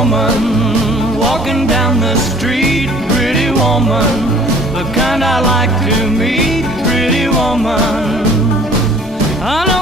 woman, walking down the street, pretty woman, the kind I like to meet, pretty woman. I know